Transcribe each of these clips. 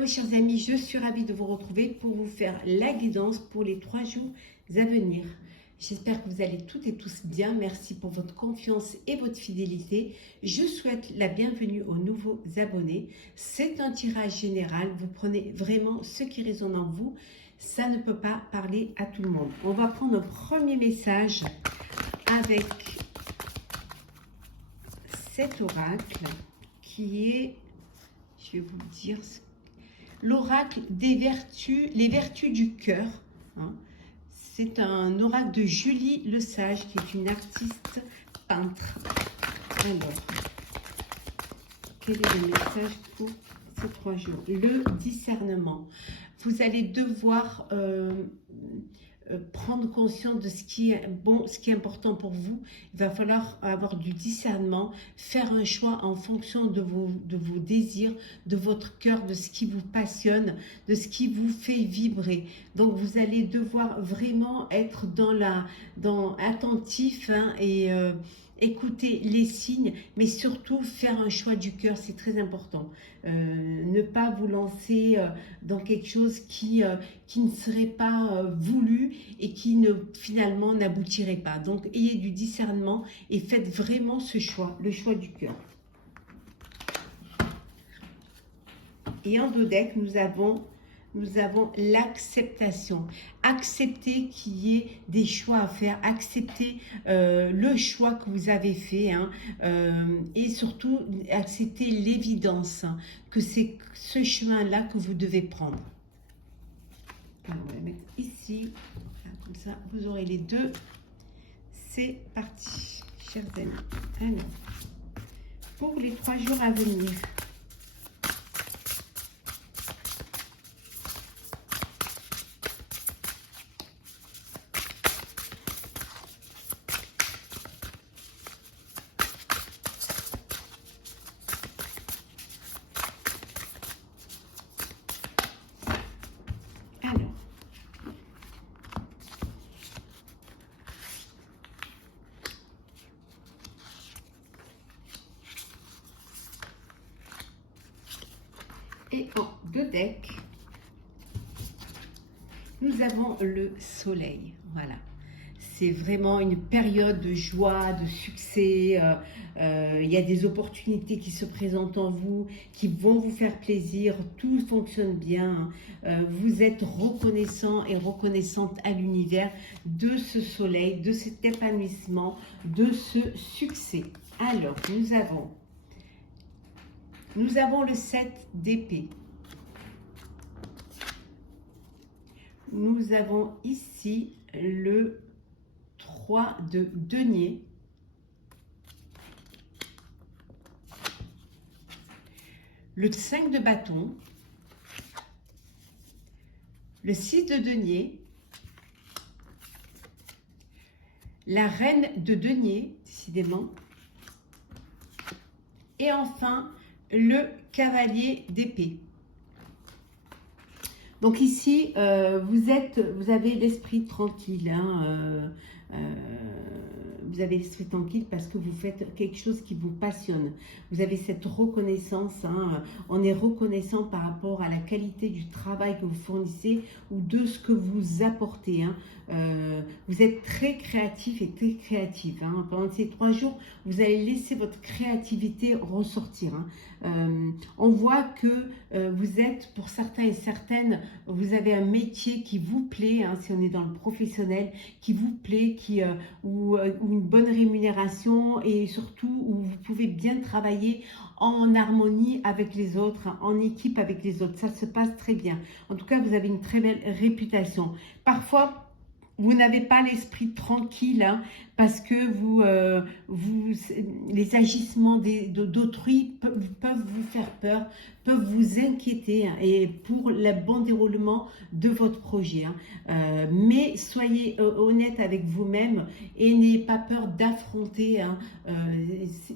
Hello chers amis, je suis ravie de vous retrouver pour vous faire la guidance pour les 3 jours à venir. J'espère que vous allez toutes et tous bien. Merci pour votre confiance et votre fidélité. Je souhaite la bienvenue aux nouveaux abonnés. C'est un tirage général. Vous prenez vraiment ce qui résonne en vous. Ça ne peut pas parler à tout le monde. On va prendre un premier message avec cet oracle qui est, je vais vous le dire, l'oracle des vertus, les vertus du cœur. C'est un oracle de Julie Le Sage, qui est une artiste peintre. Alors, quel est le message pour ces 3 jours? Le discernement. Vous allez devoir prendre conscience de ce qui est bon, ce qui est important pour vous. Il va falloir avoir du discernement, faire un choix en fonction de vos désirs, de votre cœur, de ce qui vous passionne, de ce qui vous fait vibrer. Donc vous allez devoir vraiment être attentif et écouter les signes, mais surtout faire un choix du cœur, c'est très important. Ne pas vous lancer dans quelque chose qui ne serait pas voulu et qui finalement n'aboutirait pas. Donc ayez du discernement et faites vraiment ce choix, le choix du cœur. Et en dos deck, nous avons l'acceptation. Accepter qu'il y ait des choix à faire, accepter le choix que vous avez fait, et surtout accepter l'évidence que c'est ce chemin-là que vous devez prendre. Alors, on va mettre ici, comme ça vous aurez les deux. C'est parti, chers amis. Alors, pour les 3 jours à venir, et en 2 decks, nous avons le soleil. Voilà. C'est vraiment une période de joie, de succès. Il y a des opportunités qui se présentent en vous, qui vont vous faire plaisir. Tout fonctionne bien. Vous êtes reconnaissant et reconnaissante à l'univers de ce soleil, de cet épanouissement, de ce succès. Alors, nous avons le 7 d'épée. Nous avons ici le 3 de denier. Le 5 de bâton. Le 6 de denier. La reine de denier, décidément. Et enfin, le cavalier d'épée. Donc ici, vous avez l'esprit tranquille. Vous avez l'esprit tranquille parce que vous faites quelque chose qui vous passionne. Vous avez cette reconnaissance. On est reconnaissant par rapport à la qualité du travail que vous fournissez ou de ce que vous apportez. Vous êtes très créatif et très créative. Pendant ces 3 jours, vous allez laisser votre créativité ressortir. On voit que vous êtes, pour certains et certaines, vous avez un métier qui vous plaît, si on est dans le professionnel, qui vous plaît, ou une bonne rémunération et surtout où vous pouvez bien travailler en harmonie avec les autres, en équipe avec les autres. Ça se passe très bien. En tout cas, vous avez une très belle réputation. Parfois, vous n'avez pas l'esprit tranquille parce que les agissements d'autrui peuvent vous faire peur, peuvent vous inquiéter et pour le bon déroulement de votre projet. Mais soyez honnête avec vous-même et n'ayez pas peur d'affronter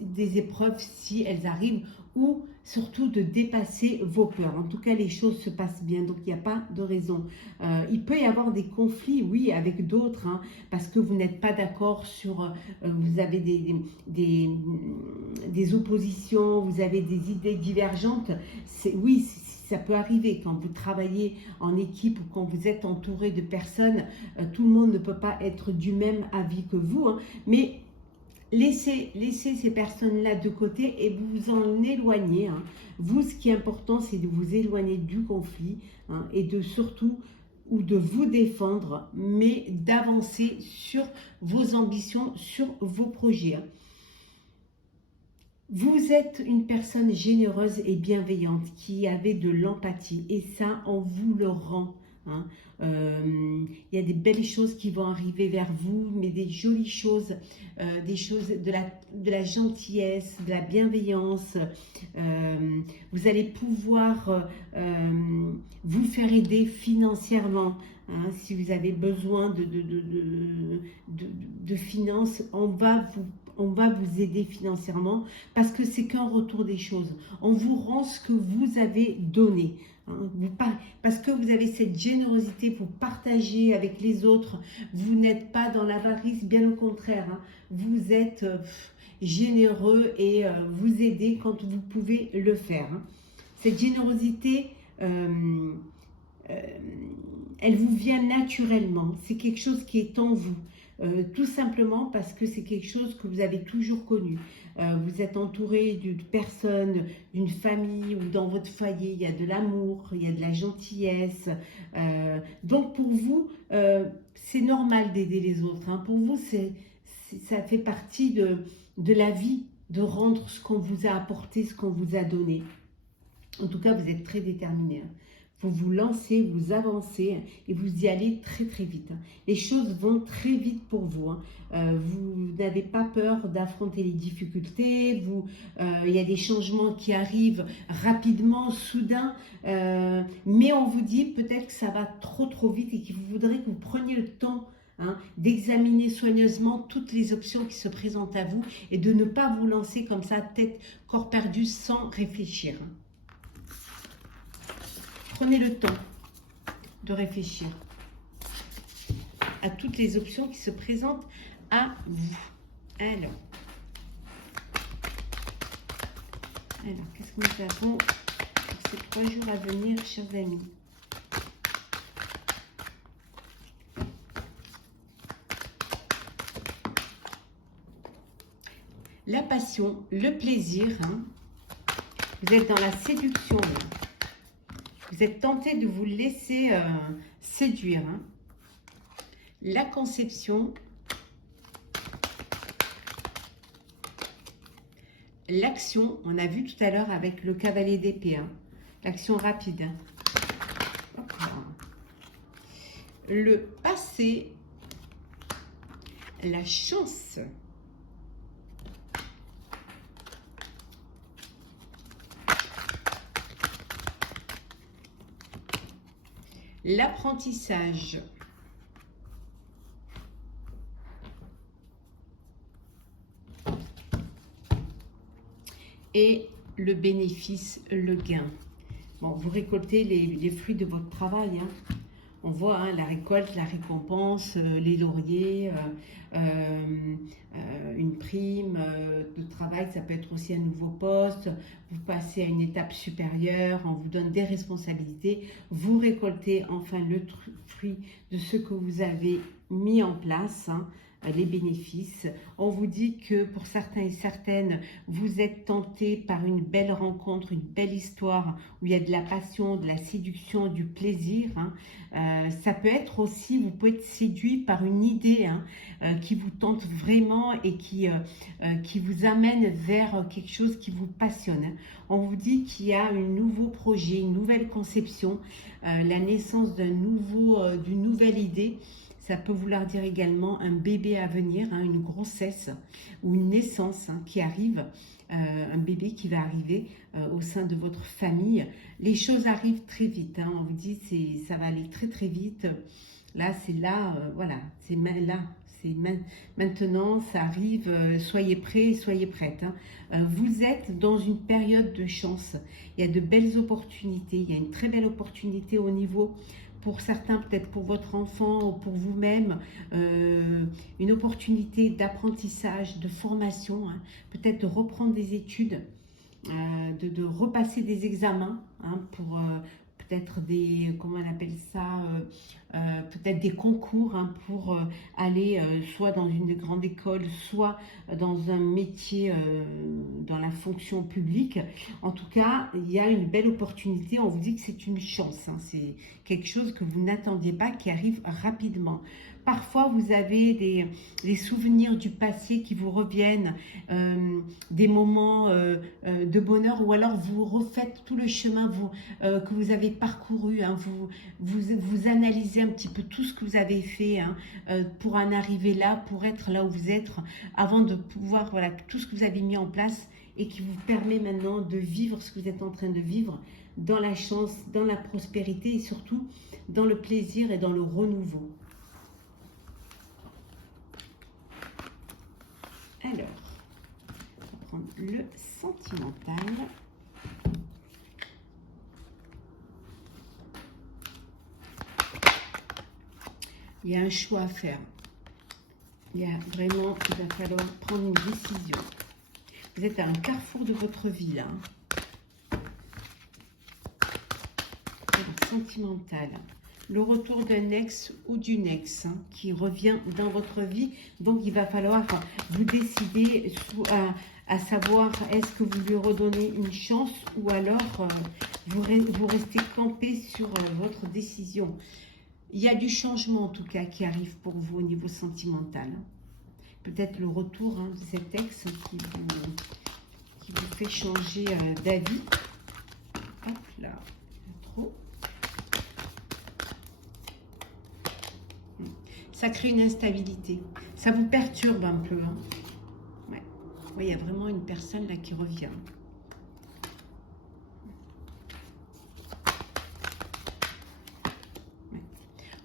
des épreuves si elles arrivent ou surtout de dépasser vos peurs. En tout cas, les choses se passent bien, donc il n'y a pas de raison. Il peut y avoir des conflits, oui, avec d'autres, parce que vous n'êtes pas d'accord sur... vous avez des oppositions, vous avez des idées divergentes. Oui, ça peut arriver quand vous travaillez en équipe ou quand vous êtes entouré de personnes, tout le monde ne peut pas être du même avis que vous, hein, mais laissez ces personnes-là de côté et vous vous en éloignez, hein. Vous, ce qui est important, c'est de vous éloigner du conflit, hein, et de surtout, ou de vous défendre, mais d'avancer sur vos ambitions, sur vos projets, hein. Vous êtes une personne généreuse et bienveillante qui avait de l'empathie et ça, on vous le rend, hein. Il y a des belles choses qui vont arriver vers vous, mais des jolies choses, des choses de la gentillesse, de la bienveillance. Vous allez pouvoir vous faire aider financièrement, hein. Si vous avez besoin de finances, on va vous aider financièrement parce que c'est qu'un retour des choses. On vous rend ce que vous avez donné, hein. Parce que vous avez cette générosité, vous partagez avec les autres, vous n'êtes pas dans l'avarice, bien au contraire, hein. Vous êtes généreux et vous aidez quand vous pouvez le faire, hein. Cette générosité, elle vous vient naturellement, c'est quelque chose qui est en vous. Tout simplement parce que c'est quelque chose que vous avez toujours connu. Vous êtes entouré d'une personne, d'une famille, ou dans votre foyer, il y a de l'amour, il y a de la gentillesse. Donc pour vous, c'est normal d'aider les autres, hein. Pour vous, ça fait partie de la vie, de rendre ce qu'on vous a apporté, ce qu'on vous a donné. En tout cas, vous êtes très déterminé, hein. Vous vous lancez, vous avancez et vous y allez très très vite, hein. Les choses vont très vite pour vous, hein. Vous n'avez pas peur d'affronter les difficultés. Il y a des changements qui arrivent rapidement, soudain, mais on vous dit peut-être que ça va trop vite et qu'il voudrait que vous preniez le temps, hein, d'examiner soigneusement toutes les options qui se présentent à vous et de ne pas vous lancer comme ça, tête, corps perdu, sans réfléchir, hein. Prenez le temps de réfléchir à toutes les options qui se présentent à vous. Alors qu'est-ce que nous avons pour ces 3 jours à venir, chers amis? La passion, le plaisir, hein. Vous êtes dans la séduction, là. Vous êtes tenté de vous laisser séduire, hein. La conception, l'action, on a vu tout à l'heure avec le cavalier d'épée, hein. L'action rapide, hein. Le passé, la chance, l'apprentissage, et le bénéfice, le gain. Bon, vous récoltez les fruits de votre travail, hein. On voit, hein, la récolte, la récompense, les lauriers, une prime de travail, ça peut être aussi un nouveau poste, vous passez à une étape supérieure, on vous donne des responsabilités, vous récoltez enfin le fruit de ce que vous avez mis en place, hein, les bénéfices. On vous dit que pour certains et certaines, vous êtes tentés par une belle rencontre, une belle histoire où il y a de la passion, de la séduction, du plaisir, hein. Ça peut être aussi, vous pouvez être séduit par une idée, hein, qui vous tente vraiment et qui vous amène vers quelque chose qui vous passionne, hein. On vous dit qu'il y a un nouveau projet, une nouvelle conception, la naissance d'une nouvelle idée. Ça peut vouloir dire également un bébé à venir, hein, une grossesse ou une naissance, hein, qui arrive, un bébé qui va arriver au sein de votre famille. Les choses arrivent très vite, hein, on vous dit ça va aller très très vite. Là, c'est là, voilà, c'est là, c'est maintenant, ça arrive, soyez prêts, soyez prêtes, hein. Vous êtes dans une période de chance, il y a de belles opportunités, il y a une très belle opportunité au niveau, pour certains, peut-être pour votre enfant ou pour vous-même, une opportunité d'apprentissage, de formation, hein, peut-être de reprendre des études. de repasser des examens hein, pour peut-être des, comment on appelle ça, peut-être des concours hein, pour aller soit dans une grande école, soit dans un métier dans la fonction publique. En tout cas, il y a une belle opportunité. On vous dit que c'est une chance. Hein, c'est quelque chose que vous n'attendiez pas qui arrive rapidement. Parfois, vous avez des souvenirs du passé qui vous reviennent, des moments de bonheur, ou alors vous refaites tout le chemin que vous avez parcouru. Hein, vous analysez un petit peu tout ce que vous avez fait hein, pour en arriver là, pour être là où vous êtes, avant de pouvoir, voilà, tout ce que vous avez mis en place et qui vous permet maintenant de vivre ce que vous êtes en train de vivre, dans la chance, dans la prospérité et surtout dans le plaisir et dans le renouveau. Alors, on va prendre le sentimental. Il y a un choix à faire. Il va falloir prendre une décision. Vous êtes à un carrefour de votre vie, là. Alors, sentimental. Le retour d'un ex ou d'une ex hein, qui revient dans votre vie. Donc, il va falloir vous décider à savoir est-ce que vous lui redonnez une chance ou alors vous restez campé sur votre décision. Il y a du changement en tout cas qui arrive pour vous au niveau sentimental. Peut-être le retour hein, de cet ex qui vous fait changer d'avis. Hop là, trop. Ça crée une instabilité. Ça vous perturbe un peu. Hein. Ouais. Ouais, il y a vraiment une personne là qui revient. Ouais.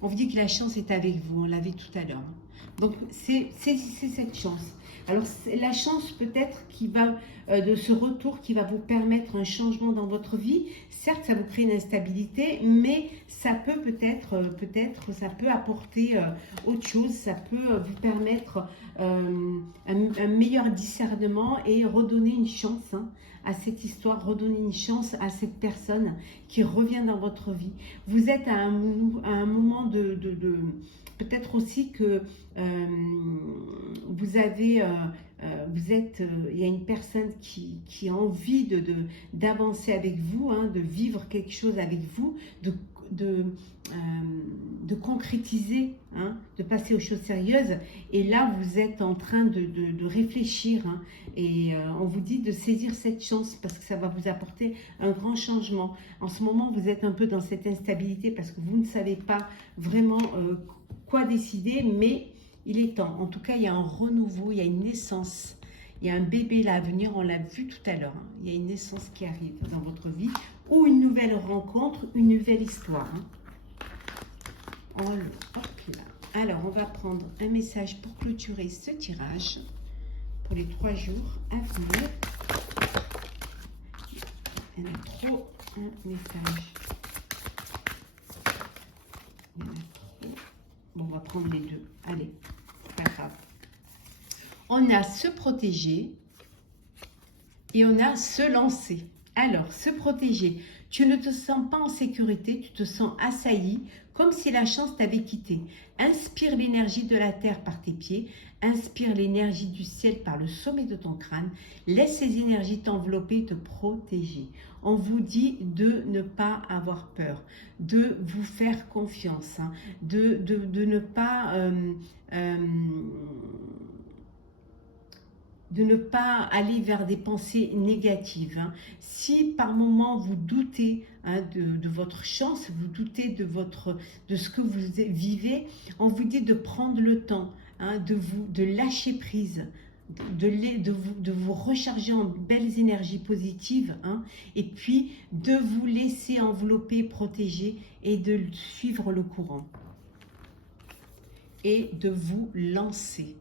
On vous dit que la chance est avec vous. On l'avait tout à l'heure. Donc, saisissez cette chance. Alors, la chance peut-être qui va de ce retour qui va vous permettre un changement dans votre vie. Certes, ça vous crée une instabilité, mais ça peut ça peut apporter autre chose. Ça peut vous permettre un meilleur discernement et redonner une chance hein, à cette histoire, redonner une chance à cette personne qui revient dans votre vie. Vous êtes à un moment peut-être aussi que il y a une personne qui a envie d'avancer avec vous, hein, de vivre quelque chose avec vous, de concrétiser, hein, de passer aux choses sérieuses. Et là, vous êtes en train de réfléchir. Hein, et on vous dit de saisir cette chance parce que ça va vous apporter un grand changement. En ce moment, vous êtes un peu dans cette instabilité parce que vous ne savez pas vraiment quoi décider, mais il est temps. En tout cas, il y a un renouveau, il y a une naissance. Il y a un bébé là à venir, on l'a vu tout à l'heure. Hein. Il y a une naissance qui arrive dans votre vie ou une nouvelle rencontre, une nouvelle histoire. Hein. Hop là. Alors, on va prendre un message pour clôturer ce tirage pour les 3 jours à venir. Il y en a trop, un message. Il y en a trop. Bon, on va prendre les deux. Allez, c'est pas grave. On a se protéger et on a se lancer. Alors, se protéger, tu ne te sens pas en sécurité, tu te sens assailli, comme si la chance t'avait quitté. Inspire l'énergie de la terre par tes pieds, inspire l'énergie du ciel par le sommet de ton crâne, laisse ces énergies t'envelopper et te protéger. On vous dit de ne pas avoir peur, de vous faire confiance, hein, de ne pas... de ne pas aller vers des pensées négatives. Hein. Si par moment vous doutez hein, de votre chance, vous doutez de ce que vous vivez, on vous dit de prendre le temps hein, de lâcher prise, de vous recharger en belles énergies positives hein, et puis de vous laisser envelopper, protéger et de suivre le courant et de vous lancer.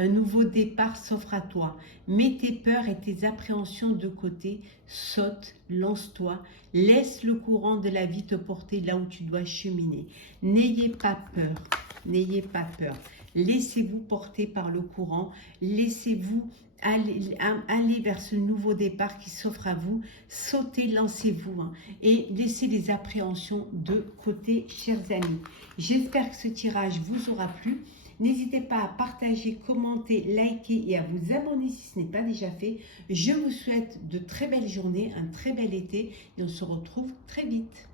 Un nouveau départ s'offre à toi. Mets tes peurs et tes appréhensions de côté. Saute, lance-toi. Laisse le courant de la vie te porter là où tu dois cheminer. N'ayez pas peur. N'ayez pas peur. laissez-vous porter par le courant, laissez-vous aller vers ce nouveau départ qui s'offre à vous, sautez, lancez-vous hein, et laissez les appréhensions de côté, chers amis. J'espère que ce tirage vous aura plu. N'hésitez pas à partager, commenter, liker et à vous abonner si ce n'est pas déjà fait. Je vous souhaite de très belles journées, un très bel été et on se retrouve très vite.